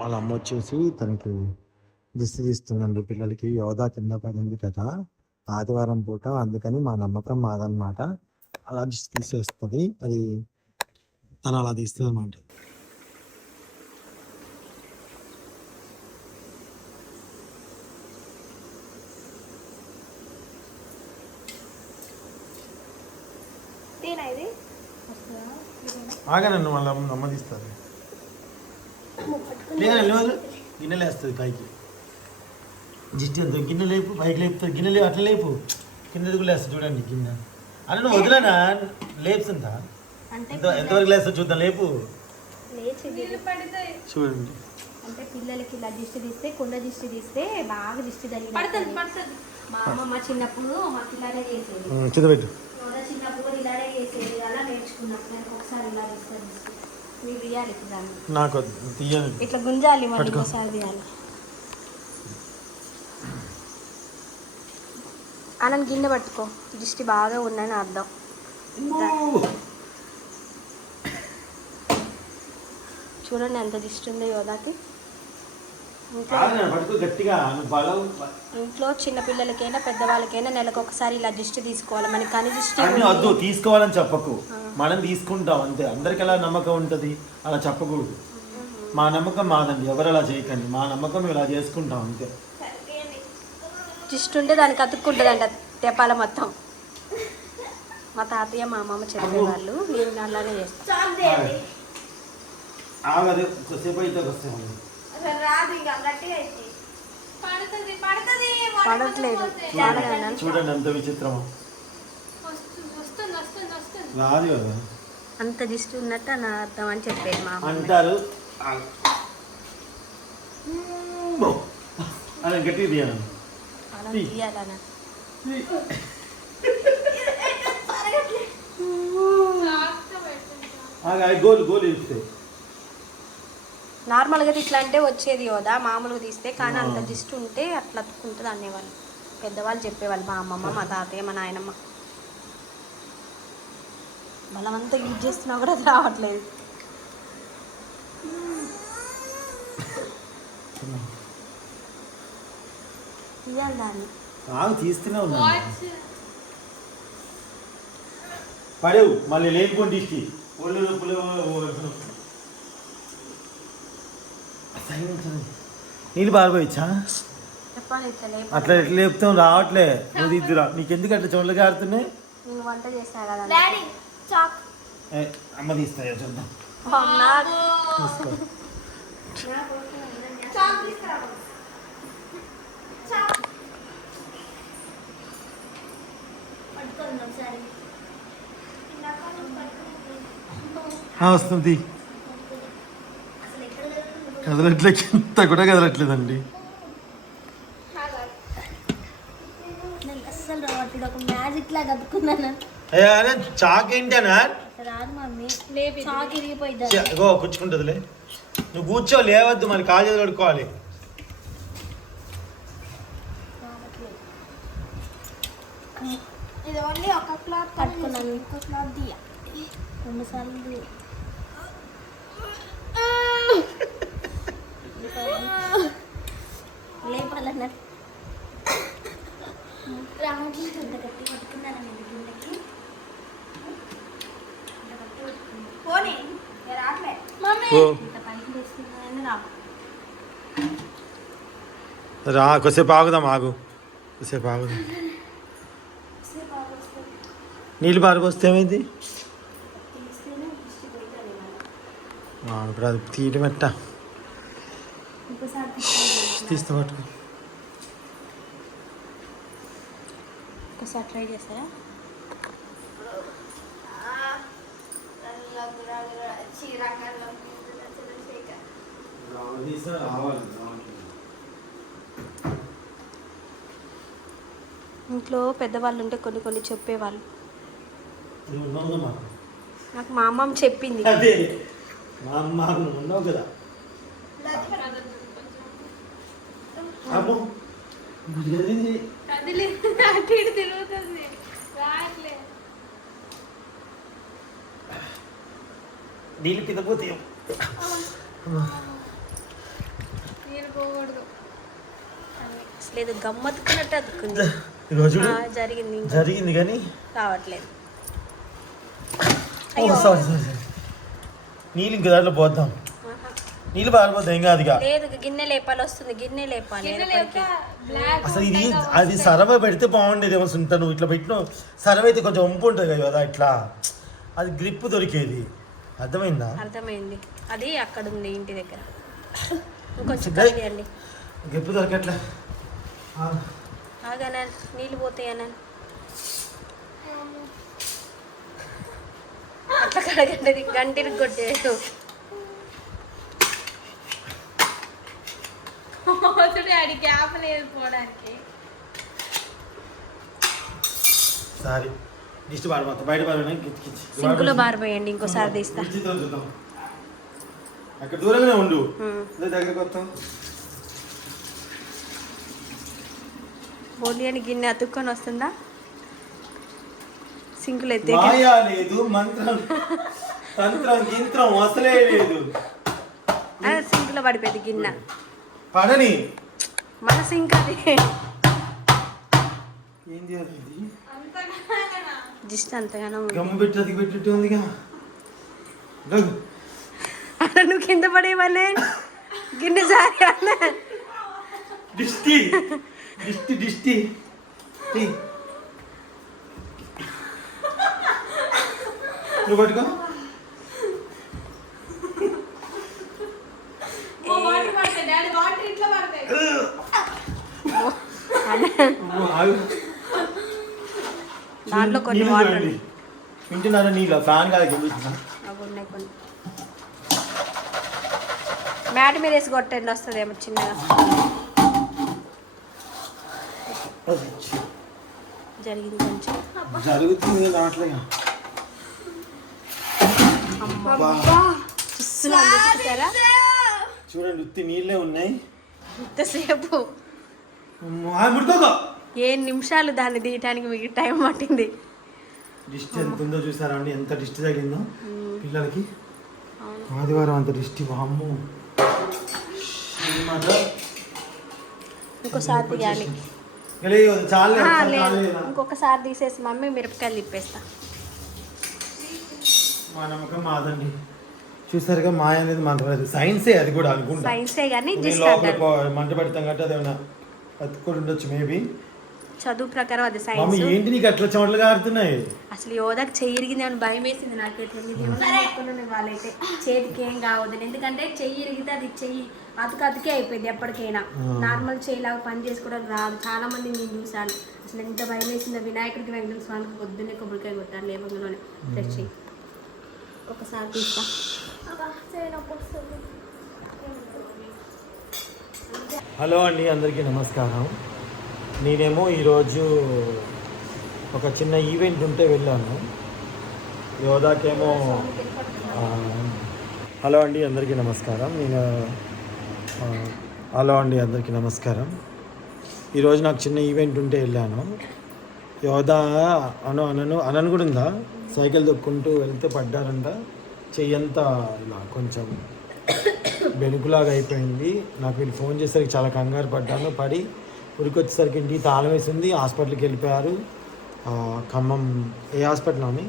వాళ్ళ అమ్మ వచ్చేసి తనకి దిష్టి తీస్తుందండి పిల్లలకి. యోగా కింద పడింది కదా. ఆదివారం పూట అందుకని మా నమ్మకం మాదనమాట అలా దిష్టి తీసేస్తుంది. అది తను అలా తీస్తుంది అనమాట తీనా ఇది? ఆగా నన్ను వాళ్ళ అమ్మ అమ్మ తీస్తుంది. లేదా లేదు. గిన్నెలు వేస్తుంది పైకి. జిస్ట్ ఎంత గిన్నె లేపు పైకి లేపుతుంది గిన్నె లేపు అట్లా లేపు. కింద ఎదుగు లేస్తుంది చూడండి గిన్నె. అని నువ్వు వదిలేనా? లేపుతుందా? అంటే ఎంత ఎంతవరకు లేస్తుంది చూద్దాం లేపు. చూడండి. అంటే పిల్లలకి ఇలా దిష్టి తీస్తే కుండ దిష్టి తీస్తే బాగా దిష్టి తగిలి మా అమ్మమ్మ చిన్నప్పుడు మాకు ఇలానే చేసేది. చిన్నప్పుడు ఇలానే చేసేది అలా నేర్చుకున్నాం నేను ఒకసారి ఇలా తీయాలి నాకు తీయను. ఇట్లా గుంజాలి మళ్ళీ పట్టుకో. ఇంకోసారి తీయాలి. గిన్నె పట్టుకో. దిష్టి బాగా ఉందని అర్థం. చూడండి ఎంత దిష్టి ఉందో యోధాకి ఇంట్లో చిన్న పిల్లలకైనా పెద్దవాళ్ళకైనా నెలకు ఒకసారి ఇలా దిష్టి తీసుకోవాలి. మనకి కని దిష్టి తీసుకోవాలని చెప్పకు. మనం తీసుకుంటాం అంతే. అందరికి ఎలా నమ్మకం ఉంటుంది? అలా చెప్పకూడదు. మా నమ్మకం మాదండి. ఎవరు అలా చేయకండి. మా నమ్మకం మేము ఇలా చేసుకుంటాం అంతే. దిష్టి ఉంటే దానికి అతుక్కుంటుందంట తెపాల మొత్తం. మా తాతయ్య మా అమ్మమ్మ చెప్పేవాళ్ళు. నేను అలానే చేస్తాను పడట్లేదు. చూడండి ఎంత విచిత్రమో. రాదు కదా. అంత దిష్టి ఉన్నట్టు నా అర్థం అని చెప్పేది మా అంటారు. అలా గట్టిగా తీయాలి. అలా తీయాలన్న ఆగా గోలు గోలు ఇస్తే. నార్మల్గా ఇట్లా అంటే వచ్చేది యోదా మామూలుగా తీస్తే కానీ అంత దిష్టి ఉంటే అట్లా అతుక్కుంటుంది అనేవాళ్ళు. పెద్దవాళ్ళు చెప్పేవాళ్ళు మా అమ్మమ్మ మా తాతయ్య మా నాయనమ్మ. బలమంతా యూజ్ చేస్తున్నా కూడా అది రావట్లేదు. తీయాలి దాన్ని. తీస్తూనే ఉన్నాను. పడేవు మళ్ళీ లేనిపోండి ఇష్టి ఒళ్ళు నీళ్ళు పారిపోయిచ్చా అట్లా ఎట్లా లేపుతాం? రావట్లే. నువ్వు దిద్దురా. నీకు ఎందుకు అట్లా చోళ్ళకి ఆడుతున్నాయి నేను వంట చేసా కదా. చాక్ ఏ, అమ్మ తీస్తాయో చూద్దాం వస్తుంది అసలు ఎక్కడ జరుగుతుంది? కదలట్లే ఇంత కూడా కదలట్లేదండి. అస్సలు రావట్లేదు ఒక మ్యాజిక్ లాగా అతుకున్నాను అరే చాక్ ఏంటనా ఇరిగిపోయింది ఇగో కూర్చుకుంటుందిలే నువ్వు కూర్చో లేవద్దు మరి కాలు చేతులు కడుక్కోవాలి. ఇది ఓన్లీ ఒక క్లాత్ పట్టుకున్నాను ఇంకో క్లాత్ దియ రెండు సార్లు దియ లేపాలన్న. రావట్లేదు అంత గట్టి పట్టుకున్నాను నేను పోనీ రావట్లే రా రా కొద్దిసేపు ఆగుదాం ఆగు. కొద్దిసేపు ఆగుదాం నీళ్ళు పారిపోస్తే ఏమైంది? ఇప్పుడు అది తీయటం ఎట్టా. తీస్తే పట్టుకో. ఒకసారి ట్రై చేస్తారా? ఇంట్లో పెద్దవాళ్ళు ఉంటే కొన్ని కొన్ని చెప్పేవాళ్ళు. నాకు మా అమ్మమ్మ చెప్పింది. మా అమ్మ ఉన్నావు కదా. నీళ్ళు కింద పోతే మీరు పోకూడదు అసలు ఏదో గమ్మత్తుకున్నట్టు అతుక్కుంది. ఈరోజు ఆ, జరిగింది జరిగింది కానీ రావట్లేదు. నీళ్ళు ఇంక దాంట్లో పోద్దాం. నీళ్ళు పారిపోతాయి ఏం కాదు ఇక లేదు ఇక గిన్నె లేపాలి వస్తుంది. గిన్నె లేపాలి అసలు ఇది అది సరవ పెడితే బాగుండేది ఏమో సుంత నువ్వు ఇట్లా పెట్టిన సరవ అయితే కొంచెం వంపు ఉంటుంది కదా ఇట్లా. అది గ్రిప్ దొరికేది. అర్థమైందా? అర్థమైంది. అది అక్కడ ఉంది ఇంటి దగ్గర. కలియండి గ్రిప్ దొరకట్లే. ఆ, ఆగానా నీళ్ళు పోతాయనా అట్లా కడగండి గంటికి కొట్టేయదు డాడీ గ్యాప్ లేదు పోవడానికి. సారీ. డిస్ట్ పాడిపోతా బయట పాడిపోయినా కిచ్ కిచ్ సింకులో బారిపోయండి ఇంకోసారి తీస్తా. అక్కడ దూరంగానే ఉండు. దగ్గరకు వస్తాం. బోలి అని గిన్నె అతుక్కొని వస్తుందా? సింకులు ఎత్తే మాయా లేదు మంత్రం తంత్రం గింత్రం అసలే లేదు. సింకులో పడిపోయింది గిన్నె. పడని. మన సింక్ అది. ఇది? జస్ట్ అంతగానో. గమ్ము పెట్టి అది ఉందిగా. అలా నువ్వు కింద పడేవనే గిన్నె జారి అన్న. దిష్టి. దిష్టి దిష్టి. నువ్వు పట్టుకో. దాంట్లో కొన్ని వాటర్. వింటున్నారా నీళ్ళు? ఫ్యాన్ కాదు మ్యాట్ మీద వేసి కొట్టండి వస్తుందేమో చిన్నగా. జరిగింది కొంచెం. జరుగుతుంది దాంట్లో చూడండి ఉత్తి నీళ్ళే ఉన్నాయి. ఇంతసేపు. ఏ నిమిషాలు దాన్ని తీయటానికి మీకు టైం పట్టింది? దిష్టి ఎంత ఉందో చూసారా అండి? ఎంత దిష్టి తగిలిందో పిల్లలకి. ఆదివారం అంత దిష్టి వామ్ము. ఏమాట? ఇంకోసారి తీయాలి. లేదు? ఇంకొకసారి తీసేసి మమ్మీ మిరపకాయలు తిప్పేస్తా. మా నమ్మకం మాదండి. చూసారుగా మాయ అనేది మంట పడదు. సైన్సే అది కూడా అనుకుంటా. సైన్సే కానీ లోపల మంట పెడతాం కాబట్టి అది ఏమైనా బతుకొని ఉండొచ్చు మేబీ చదువు ప్రకారం అది మమ్మీ సైన్స్ ఏంటి నీకు అట్లా చెమటలు కారుతున్నాయి అసలు యోధాకి చెయ్యి ఇరిగింది అని భయం వేసింది ఏమన్నా పెట్టుకున్నాను వాళ్ళైతే. చేతికి ఏం కావద్దు. ఎందుకంటే చెయ్యి ఇరిగితే అది చెయ్యి అతుకు అతుకే అయిపోయింది ఎప్పటికైనా. నార్మల్ చేయిలాగా పని చేసుకోవడం రాదు. చాలా మంది నేను చూశాను. అసలు ఎంత భయం వేసిందో వినాయకుడికి వెంకటేశ్వర స్వామికి పొద్దున్నే కొబ్బరికాయ కొట్టారు లేవగానే ఫ్రెష్ చెయ్యి. ఒకసారి తీస్తా. హలో అండి అందరికీ నమస్కారం. నేనేమో ఈరోజు ఒక చిన్న ఈవెంట్ ఉంటే వెళ్ళాను. యోధాకేమో హలో అండి అందరికీ నమస్కారం. నేను హలో అండి అందరికీ నమస్కారం. ఈరోజు నాకు చిన్న ఈవెంట్ ఉంటే వెళ్ళాను. యోధా అను అనను అనను కూడా ఉందా? సైకిల్ దొక్కుంటూ వెళ్తే పడ్డారంట. చెయ్యంతా ఇలా కొంచెం బెనుకులాగా అయిపోయింది. నాకు వీళ్ళు ఫోన్ చేసరికి చాలా కంగారు పడ్డాను. పడి ఉరికొచ్చేసరికి ఇంటికి తాళం వేసింది హాస్పిటల్కి వెళ్ళిపోయారు. ఖమ్మం ఏ హాస్పిటల్ అని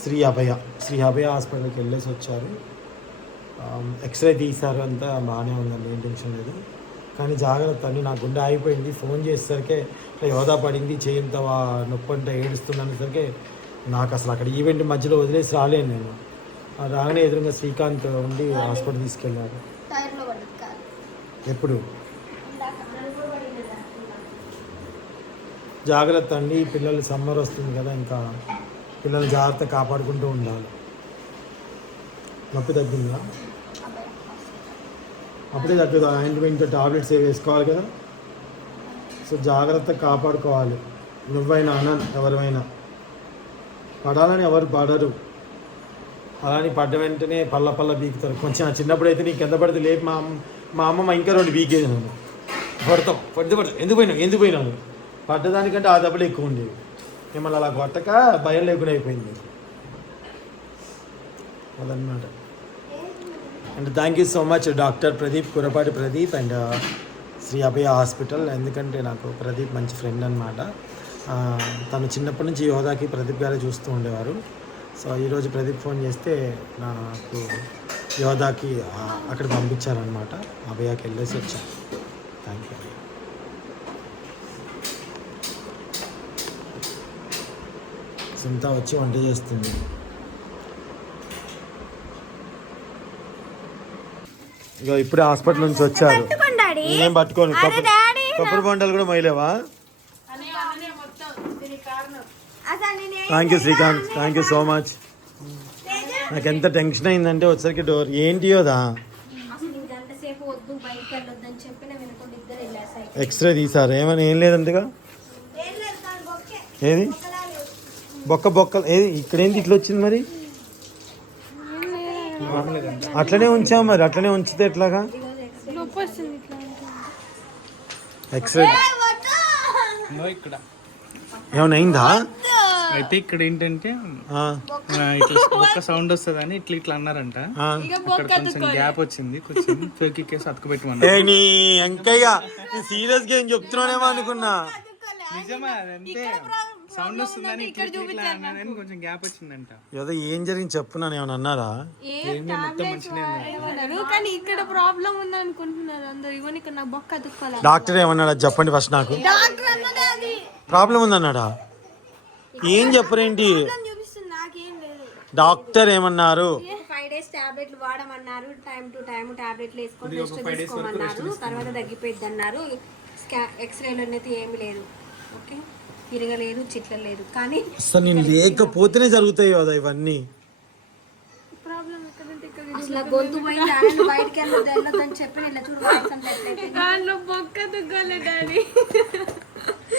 శ్రీ అభయ. శ్రీ అభయ హాస్పిటల్కి వెళ్ళేసి వచ్చారు. ఎక్స్రే తీశారు అంతా బాగానే ఉందండి ఏం టెన్షన్ లేదు. కానీ జాగ్రత్త అండి నా గుండె ఆగిపోయింది. ఫోన్ చేసేసరికి ఇట్లా యోధా పడింది చేయంత నొప్పి అంటే ఏడుస్తున్నసరికి నాకు అసలు అక్కడ ఈవెంట్ మధ్యలో వదిలేసి రాలేను నేను. రాగానే ఎదురుగా శ్రీకాంత్ ఉండి హాస్పిటల్ తీసుకెళ్ళారు. ఎప్పుడు? జాగ్రత్త అండి. పిల్లలు సమ్మర్ వస్తుంది కదా ఇంకా పిల్లలు జాగ్రత్త కాపాడుకుంటూ ఉండాలి. నొప్పి తగ్గిందా? అప్పుడే తగ్గదు? ఆయింట్మెంట్ టాబ్లెట్స్ ఏవి వేసుకోవాలి కదా? సో జాగ్రత్త కాపాడుకోవాలి. నువ్వైనా అన ఎవరైనా పడాలని ఎవరు పడరు. అలాని పడ్డ వెంటనే పళ్ళ పళ్ళ బీకుతారు కొంచెం చిన్నప్పుడు అయితే నీకు కింద పడితే లేపు మా అమ్మ మా అమ్మమ్మ ఇంకా రెండు బీకేది నన్ను. పడతాం పడితే పడతాం ఎందుకు పోయినావు? ఎందుకు పోయినావు? పడ్డదానికంటే ఆ దెబ్బలు ఎక్కువ ఉండేవి. మిమ్మల్ని అలా కొట్టక భయం లేకుండా అయిపోయింది. అదన్నమాట. And thank you so much doctor Pradeep Kurapati Pradeep and uh, Shri Abhaya hospital. ఎందుకంటే నాకు ప్రదీప్ మంచి ఫ్రెండ్ అనమాట తను చిన్నప్పటి నుంచి యోధాకి ప్రదీప్ గారే చూస్తూ ఉండేవారు. సో ఈరోజు ప్రదీప్ ఫోన్ చేస్తే నాకు యోధాకి అక్కడ పంపించారనమాట అభయాకి వెళ్ళేసి వచ్చాను. థ్యాంక్ యూ సుంత వచ్చి వంట చేస్తుంది. ఇక ఇప్పుడే హాస్పిటల్ నుంచి వచ్చారు. నేనేం పట్టుకోను? కొబ్బరి బొండాలు కూడా నేను thank you Srikanth thank you so much నాకు ఎంత టెన్షన్ అయిందంటే వచ్చరికి డోర్ ఏంటి యోదా అసలు ఈ గంట సేపు వద్దు బయటికి వెళ్ళొద్దు అని చెప్పిన వినకుండా ఇద్దరు వెళ్ళేసాయి ఎక్స్రే తీసారు? ఏమని? ఏం లేదంటగా? ఏది? బొక్క బొక్క ఏది ఇక్కడ ఏంటి ఇట్లా వచ్చింది మరి? అట్లనే ఉంచాం మరి అట్లనే ఉంచితే ఎట్లాగా? ఎక్స్రే ఇంకో ఇక్కడ ఏమైనా అయిందా? అయితే ఇక్కడ ఏంటంటే ఇట్లా ఒక్క సౌండ్ వస్తుందని ఇట్లా ఇట్లా అన్నారంట. ఆ. అక్కడ కొంచెం గ్యాప్ వచ్చింది కొంచెం తోకికేసి అతుకుపెట్టమన్నారు. ఏ నీ ఎంకయ్య సీరియస్గా ఏం చెప్తున్నానేమో అనుకున్నా. నిజమా అదంతే. సౌండ్ వస్తుందని ఇట్లా అన్నారని కొంచెం గ్యాప్ వచ్చిందంట. ఏదో ఏం జరిగింది చెప్పు నన్ను ఏమైనా అన్నారా ఏంటి మొత్తం మంచిగా ఏమన్నారు కానీ ఇక్కడ ప్రాబ్లం ఉంది అనుకుంటున్నారు అందరు. ఇవన్నీ ఇక్కడ నాకు బొక్క అతుక్కోవాలి డాక్టర్ ఏమన్నాడు? చెప్పండి ఫస్ట్ నాకు. డాక్టర్ అన్నదే అది? ప్రాబ్లం ఉందన్నాడా? ఏం చెప్పరేంటి? చూపిస్తుంది. నాకేం లేదు. డాక్టర్ ఏమన్నారు? ఫైవ్ డేస్ టాబ్లెట్లు వాడమన్నారు. టైం టు టైం టాబ్లెట్లు వేసుకొని రెస్ట్ తీసుకోమన్నారు. తర్వాత తగ్గిపోయింది అన్నారు ఎక్స్రేలో అయితే ఏమీ లేదు. ఓకే తిరగలేదు చిట్లలేదు. కానీ అసలు నేను లేకపోతేనే జరుగుతాయి కదా ఇవన్నీ. అసలు గొంతు పోయింది ఆయన బయటికి చెప్పి ఇలా చూడు బొక్క డాడీ.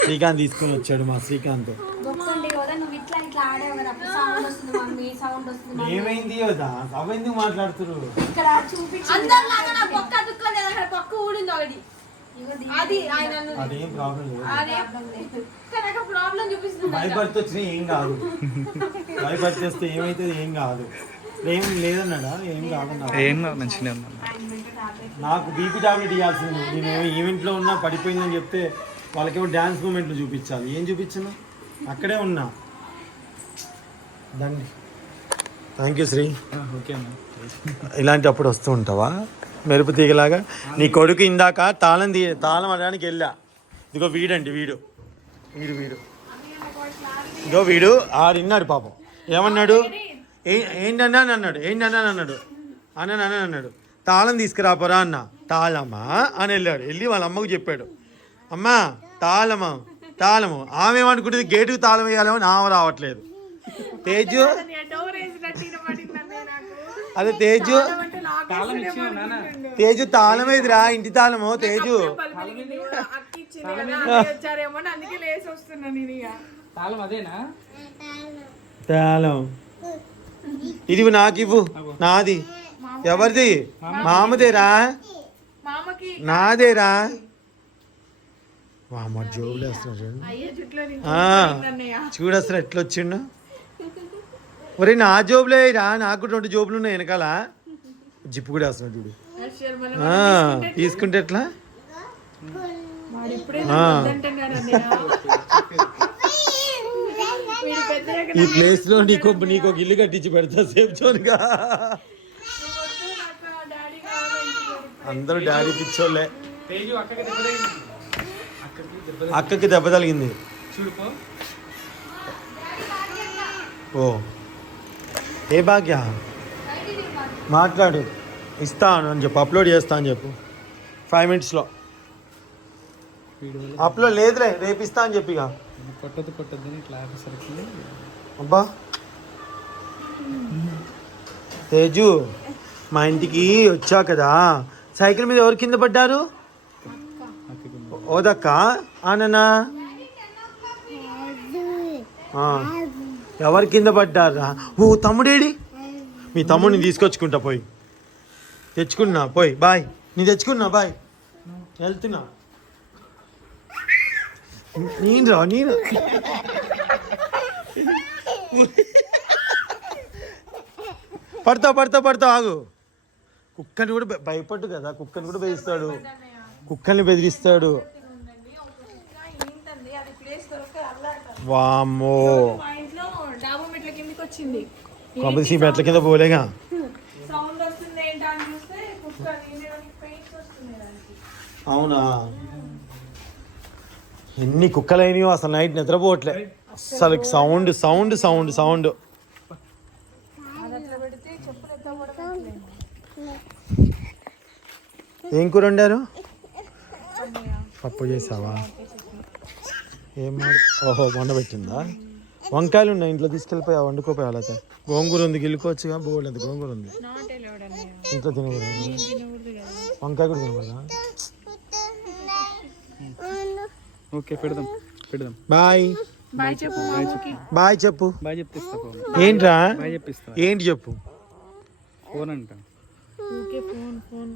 శ్రీకాంత్ తీసుకుని వచ్చాడు మా శ్రీకాంత్. గొప్పండి కదా నువ్వు ఇట్లా ఇట్లా ఆడేవు కదా అప్పుడు సౌండ్ వస్తుంది మమ్మీ సౌండ్ వస్తుంది మమ్మీ. ఏమైంది కదా? అవెందుకు మాట్లాడుతున్నారు? ఇక్కడ చూపించి అందరిలాగా నా బొక్క అతుక్కోలేదు అక్కడ బొక్క ఊడింది ఒకటి. అది ఆయన అన్నది. అదేం ప్రాబ్లం లేదు. అదే కానీ అక్కడ ప్రాబ్లం చూపిస్తుంది భయపడితే వచ్చినా ఏం కాదు. భయపడితే ఏమైతుంది ఏం కాదు. ఏం లేదన్నాడా? ఏం కాదన్నాడు ఏం మంచిగా నాకు బీపీ టాబ్లెట్ ఇవ్వాల్సింది నేను ఏమో ఈవెంట్లో ఉన్నా పడిపోయిందని చెప్తే వాళ్ళకేమో డ్యాన్స్ మూమెంట్లు చూపించాలి. ఏం చూపించను? అక్కడే ఉన్నా. దండి. థ్యాంక్ యూ శ్రీ ఓకే అన్న ఇలాంటి అప్పుడు వస్తూ ఉంటావా? మెరుపు తీగలాగా. నీ కొడుకు ఇందాక తాళం తీ తాళం అనడానికి వెళ్ళా. ఇదిగో వీడండి వీడు. వీడు వీడు. ఇదిగో వీడు ఆడిన్నాడు పాపం. ఏమన్నాడు? ఏంటన్నా అని అన్నాడు ఏంటన్నా అని అన్నాడు. అన్న అని అన్నాడు. తాళం తీసుకురాపోరా అన్న. తాళమా అని వెళ్ళాడు. వెళ్ళి వాళ్ళ అమ్మకు చెప్పాడు. అమ్మా తాళమా తాళము. ఆమె ఏమనుకుంటుంది? గేటుకు తాళం వేయాలేమో ఆమె రావట్లేదు. తేజు? అదే తేజు. తేజు తాళం ఏదిరా? ఇంటి తాళము తేజు? తాళం. ఇది నాకు ఇవ్వు నాది. ఎవరిది? మామదేరా? నాదేరా? వామ జోబులు వేస్తున్నాడు ఆ, చూడు అసలు ఎట్లా వచ్చిండు ఒరే నా జోబులే రా నాకు కూడా రెండు జోబులు ఉన్నాయి వెనకాల. జిప్పు కూడా వేస్తున్నాడు చూడు. తీసుకుంటే ఎట్లా. ఈ ప్లేస్లో నీకు నీకు ఒక ఇల్లు కట్టించి పెడతా సేఫ్ జోన్గా అందరూ డాడీ పిచ్చోళ్ళే. తేజు అక్కకి దెబ్బ తగిలింది. ఓ. ఏ భాగ్య? మాట్లాడు. ఇస్తాను అని చెప్పు. అప్లోడ్ చేస్తా అని చెప్పు. ఫైవ్ మినిట్స్లో. అప్లోడ్ లేదులే రేపు ఇస్తా అని చెప్పి ఇక. కొట్టద్దు కొట్టద్దు అని ఇట్లా ఆపేసరికి. అబ్బా. తేజు మా ఇంటికి వచ్చా కదా. సైకిల్ మీద ఎవరు కింద పడ్డారు? ఓదక్క ఆనన్నా ఆ, ఎవరు కింద పడ్డారా ఓ తమ్ముడేడి? మీ తమ్ముడిని తీసుకొచ్చుకుంటా పోయి. తెచ్చుకున్నా పోయి బాయ్. నీ తెచ్చుకున్నా బాయ్. వెళ్తున్నా. నేను రా నేను పడతా పడతా పడతా ఆగు. కుక్కని కూడా భయ- భయపడ్డు కదా కుక్కని కూడా బెదిరిస్తాడు. కుక్కల్ని బెదిరిస్తాడు. వామ్మో. వచ్చింది. కంపల్సరీ మెట్ల కింద పోలేగా? సౌండ్ వస్తుంది ఏంటా అని చూస్తే కుక్క పెయింట్స్ వస్తున్నాయి దానికి. అవునా? ఎన్ని కుక్కలైనయో అసలు నైట్ నిద్రపోవట్లే. అసలు సౌండ్ సౌండ్ సౌండ్ సౌండ్. ఏం కూర వండారు? పప్పు చేసావా? ఏం ఓహో వండబెట్టిందా వంకాయలు ఉన్నాయి ఇంట్లో తీసుకెళ్ళిపోయా వండుకోపోయా అయితే గోంగూర ఉంది గిల్లుకోవచ్చుగా బోలేదు గోంగూర ఉంది. ఇంట్లో తినకూడదు. వంకాయ కూడా తినకూడదా? ఓకే పెడదాం పెడదాం. బాయ్. బాయ్ చెప్పు బాయ్ చెప్పు. బాయ్ చెప్పిస్తా ఏంట్రా? బాయ్ చెప్పిస్తా. ఏంటి చెప్పు? ఫోన్ అంట. Okay phone phone.